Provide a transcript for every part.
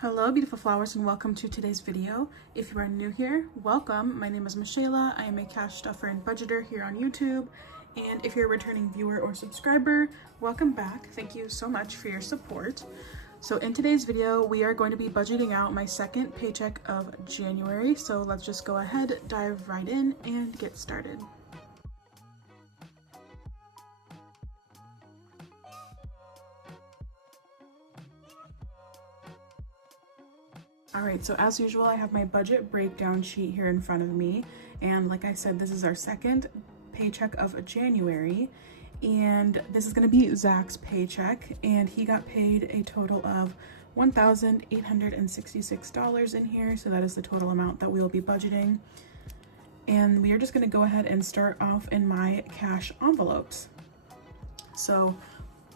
Hello beautiful flowers and welcome to today's video. If you are new here, welcome. My name is Michaela. I am a cash stuffer and budgeter here on YouTube. And if you're a returning viewer or subscriber, welcome back. Thank you so much for your support. So in today's video, we are going to be budgeting out my second paycheck of January. So let's just go ahead, dive right in and get started. All right, so as usual, I have my budget breakdown sheet here in front of me. And like I said, this is our second paycheck of January. And this is gonna be Zach's paycheck. And he got paid a total of $1,866 in here. So that is the total amount that we will be budgeting. And we are just gonna go ahead and start off in my cash envelopes. So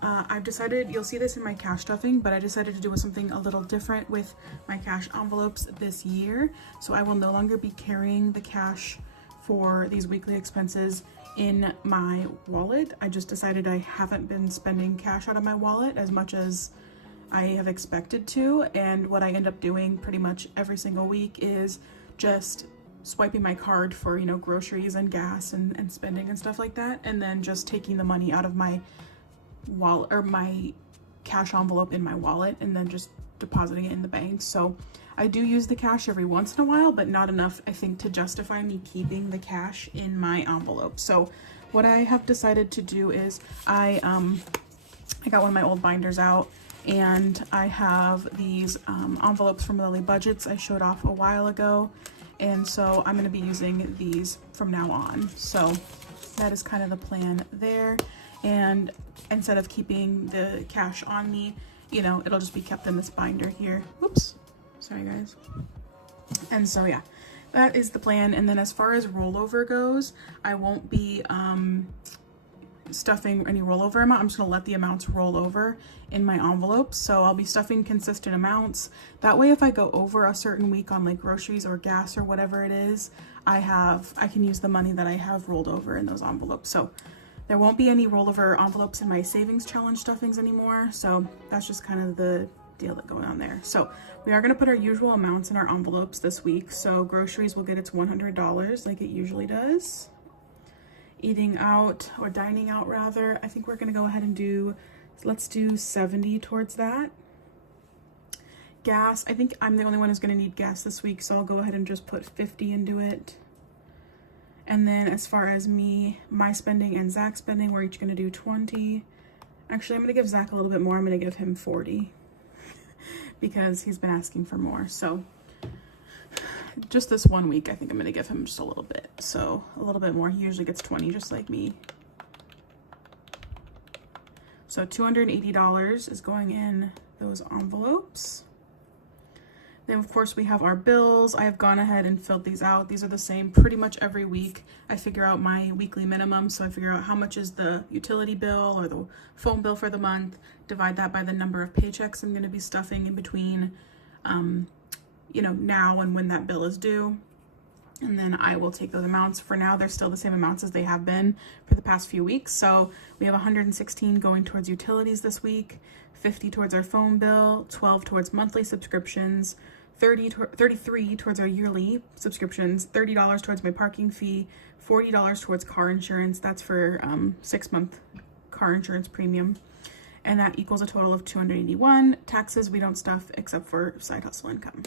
I've decided, you'll see this in my cash stuffing, but I decided to do something a little different with my cash envelopes this year. So I will no longer be carrying the cash for these weekly expenses in my wallet. I just decided I haven't been spending cash out of my wallet as much as I have expected to. And what I end up doing pretty much every single week is just swiping my card for, you know, groceries and gas and spending and stuff like that. And then just taking the money out of my wallet or my cash envelope in my wallet and then just depositing it in the bank. So I do use the cash every once in a while, but not enough, I think, to justify me keeping the cash in my envelope. So what I have decided to do is I got one of my old binders out and I have these envelopes from Lily Budgets I showed off a while ago. And so I'm going to be using these from now on. So that is kind of the plan there. And instead of keeping the cash on me, you know, it'll just be kept in this binder here. Whoops, sorry guys. And so yeah, that is the plan. And then as far as rollover goes, I won't be stuffing any rollover amount. I'm just gonna let the amounts roll over in my envelopes. So I'll be stuffing consistent amounts. That way, if I go over a certain week on like groceries or gas or whatever it is, I can use the money that I have rolled over in those envelopes. So there won't be any rollover envelopes in my savings challenge stuffings anymore. So that's just kind of the deal that's going on there. So we are gonna put our usual amounts in our envelopes this week. So groceries will get its $100 like it usually does. Eating out, or dining out rather, I think we're gonna go ahead and let's do 70 towards that. Gas, I think I'm the only one who's gonna need gas this week, so I'll go ahead and just put 50 into it. And then as far as my spending and Zach's spending, we're each gonna do 20. Actually, I'm gonna give Zach a little bit more. I'm gonna give him 40 because he's been asking for more. So just this one week, I think I'm gonna give him just a little bit. So a little bit more. He usually gets 20 just like me. So $280 is going in those envelopes. Then of course we have our bills. I have gone ahead and filled these out. These are the same pretty much every week. I figure out my weekly minimum. So I figure out how much is the utility bill or the phone bill for the month, divide that by the number of paychecks I'm gonna be stuffing in between, you know, now and when that bill is due. And then I will take those amounts. For now, they're still the same amounts as they have been for the past few weeks. So we have 116 going towards utilities this week, 50 towards our phone bill, 12 towards monthly subscriptions, 33 towards our yearly subscriptions, $30 towards my parking fee, $40 towards car insurance. That's for 6-month car insurance premium. And that equals a total of 281. Taxes we don't stuff except for side hustle income.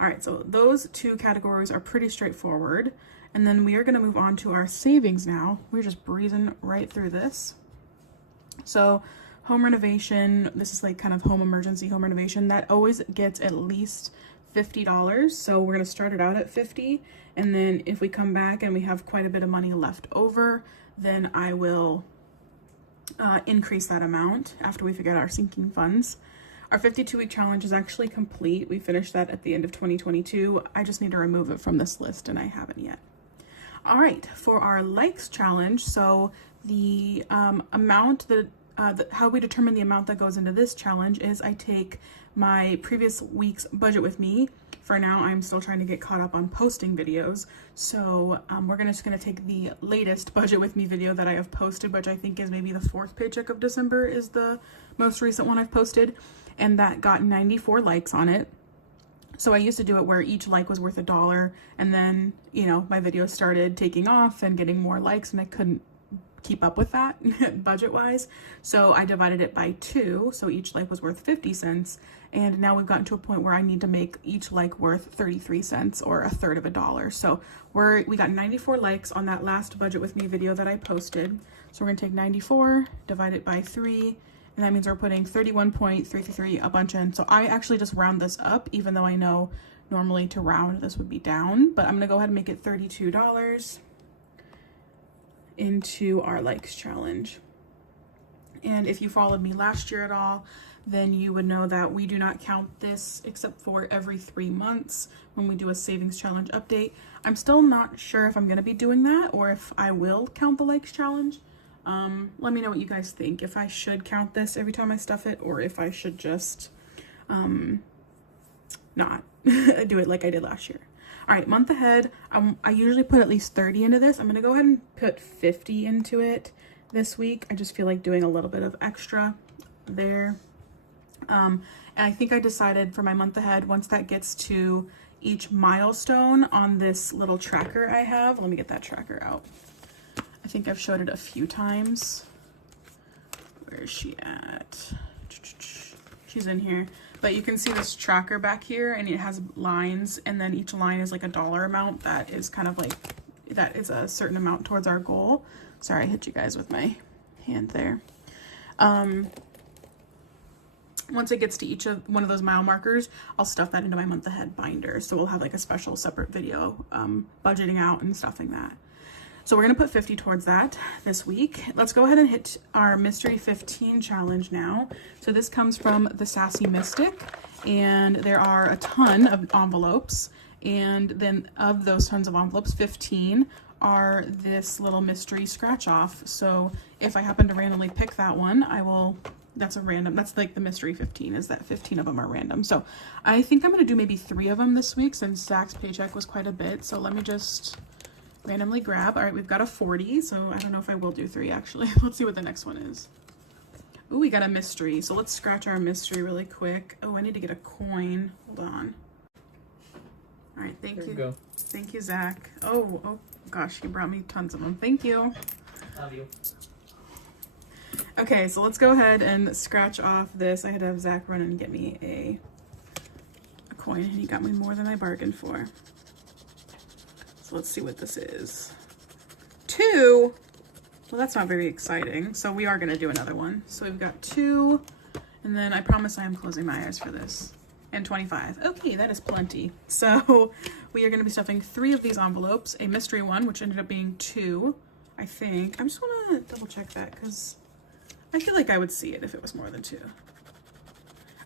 All right, so those two categories are pretty straightforward. And then we are gonna move on to our savings now. We're just breezing right through this. So home renovation, this is like kind of home renovation. That always gets at least $50. So we're gonna start it out at 50. And then if we come back and we have quite a bit of money left over, then I will increase that amount after we figure out our sinking funds. Our 52-week challenge is actually complete. We finished that at the end of 2022. I just need to remove it from this list and I haven't yet. All right, for our likes challenge, so the amount that how we determine the amount that goes into this challenge is I take my previous week's budget with me. For now, I'm still trying to get caught up on posting videos. So we're just gonna take the latest budget with me video that I have posted, which I think is maybe the 4th paycheck of December is the most recent one I've posted. and that got 94 likes on it. So I used to do it where each like was worth $1, and then, you know, my videos started taking off and getting more likes, and I couldn't keep up with that budget wise. So I divided it by 2, so each like was worth 50 cents. And now we've gotten to a point where I need to make each like worth 33 cents or a third of $1. So we got 94 likes on that last Budget With Me video that I posted. So we're gonna take 94, divide it by 3, and that means we're putting 31.333 a bunch in. So I actually just round this up, even though I know normally to round this would be down, but I'm gonna go ahead and make it $32 into our likes challenge. And if you followed me last year at all, then you would know that we do not count this except for every 3 months when we do a savings challenge update. I'm still not sure if I'm going to be doing that or if I will count the likes challenge. Let me know what you guys think, if I should count this every time I stuff it, or if I should just not do it like I did last year. All right, month ahead, I usually put at least 30 into this. I'm gonna go ahead and put 50 into it this week. I just feel like doing a little bit of extra there. And I think I decided for my month ahead, once that gets to each milestone on this little tracker I have, let me get that tracker out. I think I've showed it a few times. Where is she at? She's in here. But you can see this tracker back here, and it has lines, and then each line is like a dollar amount that is kind of like, that is a certain amount towards our goal. Sorry, I hit you guys with my hand there. Once it gets to each of one of those mile markers, I'll stuff that into my month ahead binder. So we'll have like a special separate video budgeting out and stuffing that. So we're gonna put 50 towards that this week. Let's go ahead and hit our Mystery 15 challenge now. So this comes from the Sassy Mystic, and there are a ton of envelopes. And then of those tons of envelopes, 15 are this little mystery scratch off. So if I happen to randomly pick that one, I will, that's a random, that's like the Mystery 15, is that 15 of them are random. So I think I'm gonna do maybe 3 of them this week since Zach's paycheck was quite a bit. So let me just randomly grab. All right, we've got a 40, so I don't know if I will do 3 actually. Let's see what the next one is. Ooh, we got a mystery. So let's scratch our mystery really quick. Oh, I need to get a coin. Hold on. All right, thank you. Go. Thank you, Zach. Oh gosh, you brought me tons of them. Thank you. Love you. Okay, so let's go ahead and scratch off this. I had to have Zach run and get me a coin, and he got me more than I bargained for. So let's see what this is. 2. Well, that's not very exciting. So we are going to do another one. So we've got 2, and then I promise I am closing my eyes for this. And 25. Okay, that is plenty. So we are going to be stuffing 3 of these envelopes. A mystery one, which ended up being 2, I think. I just want to double check that because I feel like I would see it if it was more than 2.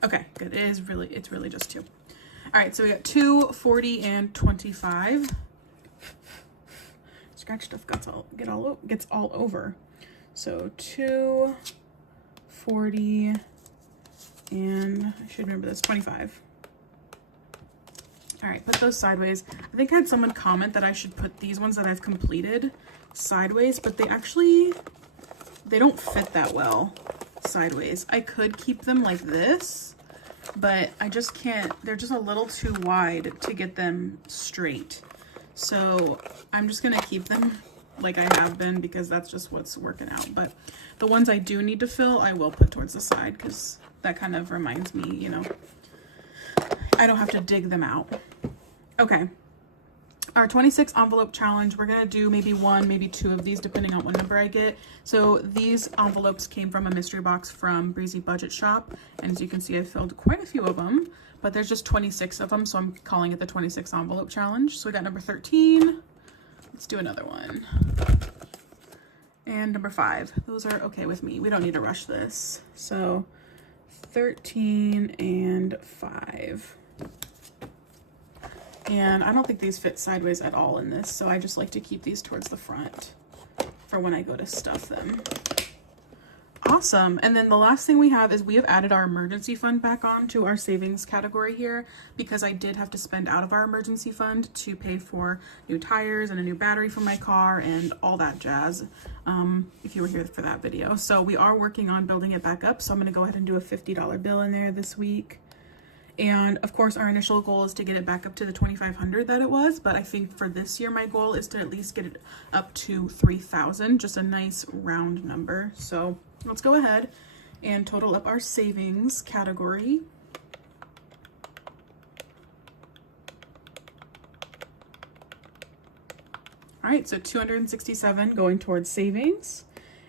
Okay, good. It's really just 2. All right, so we got 2, 40, and 25. Scratch stuff gets all over. So 2, 40, and I should remember this, 25. All right, put those sideways. I think I had someone comment that I should put these ones that I've completed sideways, but they don't fit that well sideways. I could keep them like this, but I just can't. They're just a little too wide to get them straight. So I'm just gonna keep them like I have been because that's just what's working out. But the ones I do need to fill, I will put towards the side because that kind of reminds me, you know, I don't have to dig them out. Okay, our 26 envelope challenge, we're gonna do maybe 1, maybe 2 of these depending on what number I get. So these envelopes came from a mystery box from Breezy Budget Shop, and as you can see I filled quite a few of them, but there's just 26 of them, so I'm calling it the 26 envelope challenge. So we got number 13. Let's do another one. And number 5. Those are okay with me. We don't need to rush this. So 13 and 5. And I don't think these fit sideways at all in this, so I just like to keep these towards the front for when I go to stuff them. Awesome. And then the last thing we have is we have added our emergency fund back on to our savings category here because I did have to spend out of our emergency fund to pay for new tires and a new battery for my car and all that jazz, if you were here for that video. So we are working on building it back up. So I'm going to go ahead and do a $50 bill in there this week. And of course, our initial goal is to get it back up to the $2,500 that it was. But I think for this year, my goal is to at least get it up to $3,000, just a nice round number. So let's go ahead and total up our savings category. All right, so 267 going towards savings.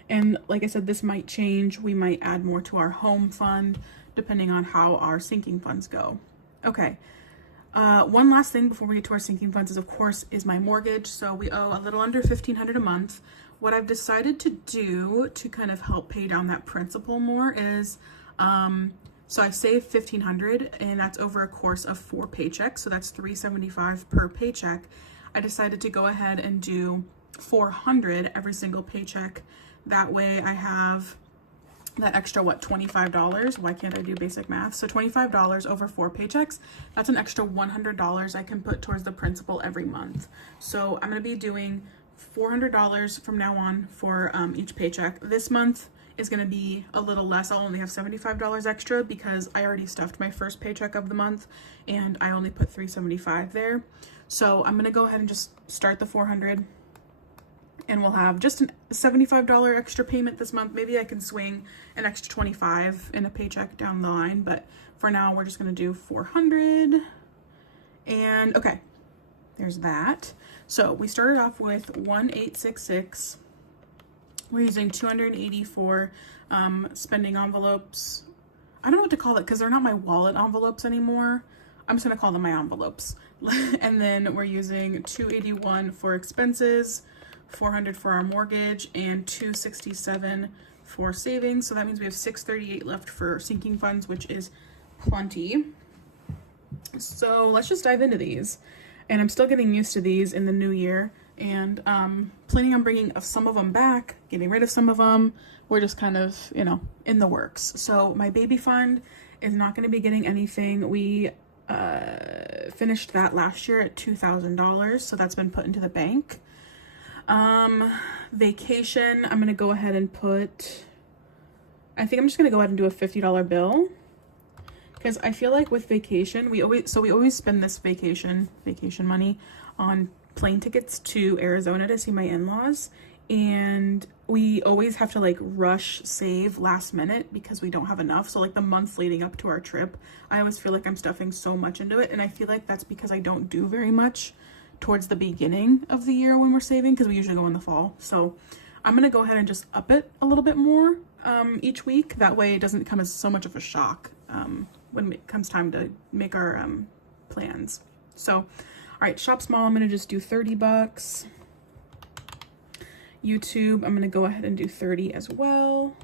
And like I said, this might change. We might add more to our home fund, depending on how our sinking funds go. Okay, one last thing before we get to our sinking funds is, of course, is my mortgage. So we owe a little under $1,500 a month. What I've decided to do to kind of help pay down that principal more is, so I saved $1,500 and that's over a course of 4 paychecks. So that's $375 per paycheck. I decided to go ahead and do $400 every single paycheck. That way I have that extra, what, $25? Why can't I do basic math? So $25 over 4 paychecks, that's an extra $100 I can put towards the principal every month. So I'm going to be doing $400 from now on for each paycheck. This month is going to be a little less. I'll only have $75 extra because I already stuffed my first paycheck of the month and I only put $375 there. So I'm going to go ahead and just start the $400. And we'll have just a $75 extra payment this month. Maybe I can swing an extra $25 in a paycheck down the line, but for now we're just gonna do $400. And okay, there's that. So we started off with 1866. We're using 284 spending envelopes. I don't know what to call it because they're not my wallet envelopes anymore. I'm just gonna call them my envelopes. And then we're using 281 for expenses, 400 for our mortgage, and 267 for savings. So that means we have 638 left for sinking funds, which is plenty. So let's just dive into these. And I'm still getting used to these in the new year, and planning on bringing some of them back, getting rid of some of them. We're just kind of, you know, in the works. So my baby fund is not going to be getting anything. We finished that last year at $2,000, so that's been put into the bank. Vacation, I'm gonna go ahead and put, I think I'm just gonna go ahead and do a $50 bill, because I feel like with vacation, we always spend this vacation money on plane tickets to Arizona to see my in-laws, and we always have to like rush save last minute because we don't have enough. So like the months leading up to our trip, I always feel like I'm stuffing so much into it, and I feel like that's because I don't do very much towards the beginning of the year when we're saving, because we usually go in the fall. So I'm gonna go ahead and just up it a little bit more each week. That way it doesn't come as so much of a shock when it comes time to make our plans. So, all right, shop small, I'm gonna just do $30. YouTube, I'm gonna go ahead and do 30 as well.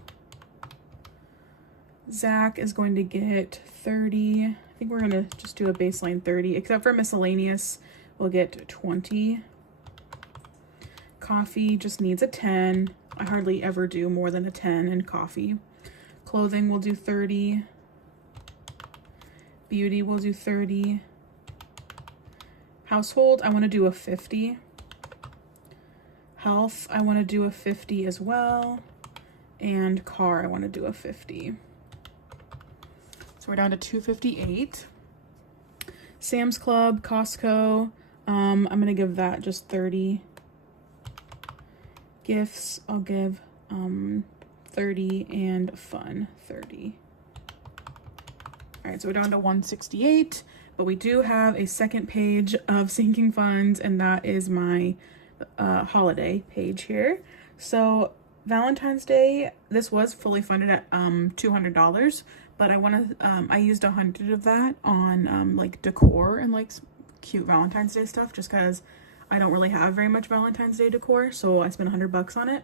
Zach is going to get 30. I think we're gonna just do a baseline 30, except for miscellaneous. We'll get 20. Coffee just needs a 10. I hardly ever do more than a 10 in coffee. Clothing will do 30. Beauty will do 30. Household, I want to do a 50. Health, I want to do a 50 as well. And car, I want to do a 50. So we're down to 258. Sam's Club, Costco, I'm gonna give that just 30. Gifts, I'll give 30, and fun 30. All right, so we're down to 168, but we do have a second page of sinking funds, and that is my holiday page here. So Valentine's Day, this was fully funded at $200, but I used 100 of that on like decor and like cute Valentine's Day stuff, just because I don't really have very much Valentine's Day decor, so I spent $100 on it.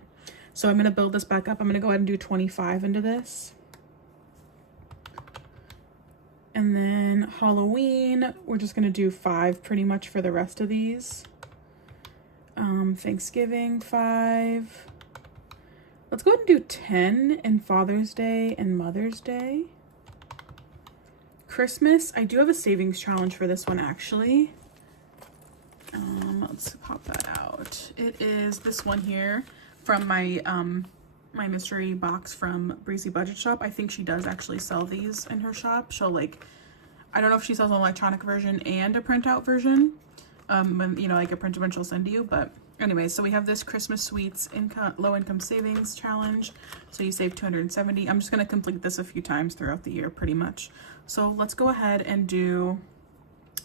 So I'm gonna build this back up. I'm gonna go ahead and do 25 into this. And then Halloween, we're just gonna do 5 pretty much for the rest of these. Thanksgiving, 5. Let's go ahead and do 10 in Father's Day and Mother's Day. Christmas, I do have a savings challenge for this one actually. Let's pop that out. It is this one here from my my mystery box from Breezy Budget Shop. I think she does actually sell these in her shop. She'll like, I don't know if she sells an electronic version and a printout version. When, you know, like a printed one she'll send to you, but anyway, so we have this Christmas Sweets low income savings challenge. So you save 270. I'm just going to complete this a few times throughout the year pretty much. So let's go ahead and do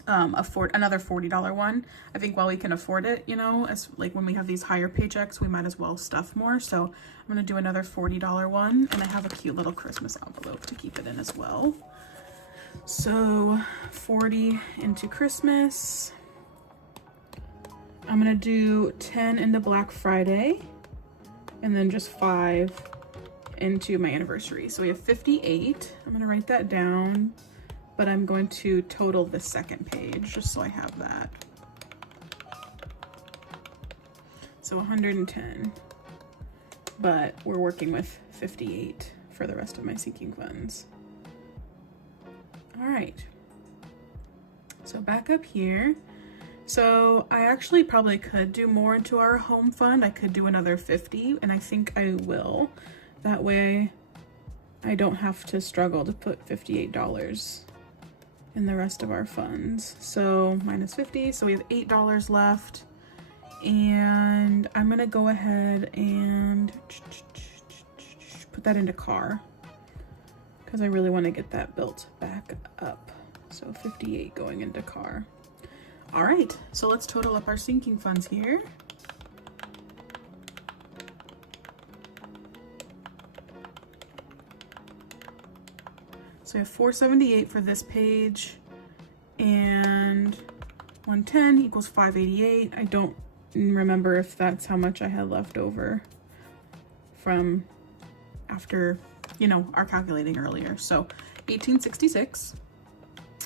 another $40 one. I think while we can afford it, you know, as like when we have these higher paychecks, we might as well stuff more. So I'm going to do another $40 one, and I have a cute little Christmas envelope to keep it in as well. So 40 into Christmas. I'm gonna do 10 into Black Friday, and then just 5 into my anniversary. So we have 58. I'm gonna write that down, but I'm going to total the second page just so I have that. So 110, but we're working with 58 for the rest of my sinking funds. All right, so back up here. So I actually probably could do more into our home fund. I could do another 50, and I think I will. That way I don't have to struggle to put $58 in the rest of our funds. So minus 50, so we have $8 left. And I'm gonna go ahead and put that into car because I really want to get that built back up. So 58 going into car. All right, so let's total up our sinking funds here. So we have 478 for this page, and 110 equals 588. I don't remember if that's how much I had left over from after, you know, our calculating earlier. So 1866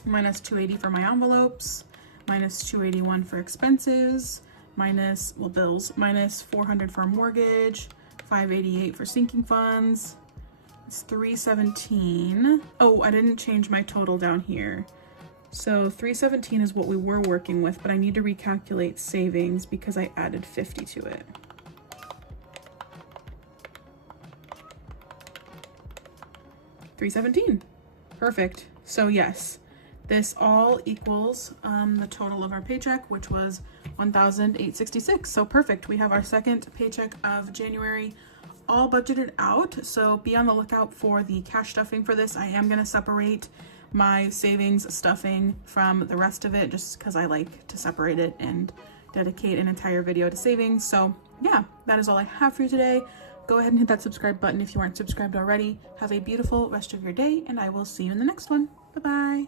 minus 280 for my envelopes, minus 281 for expenses, minus, well, bills, minus 400 for mortgage, 588 for sinking funds. It's 317. Oh, I didn't change my total down here. So 317 is what we were working with, but I need to recalculate savings because I added 50 to it. $317. Perfect. So yes, this all equals the total of our paycheck, which was $1,866. So perfect. We have our second paycheck of January all budgeted out. So be on the lookout for the cash stuffing for this. I am going to separate my savings stuffing from the rest of it just because I like to separate it and dedicate an entire video to savings. So yeah, that is all I have for you today. Go ahead and hit that subscribe button if you aren't subscribed already. Have a beautiful rest of your day, and I will see you in the next one. Bye-bye.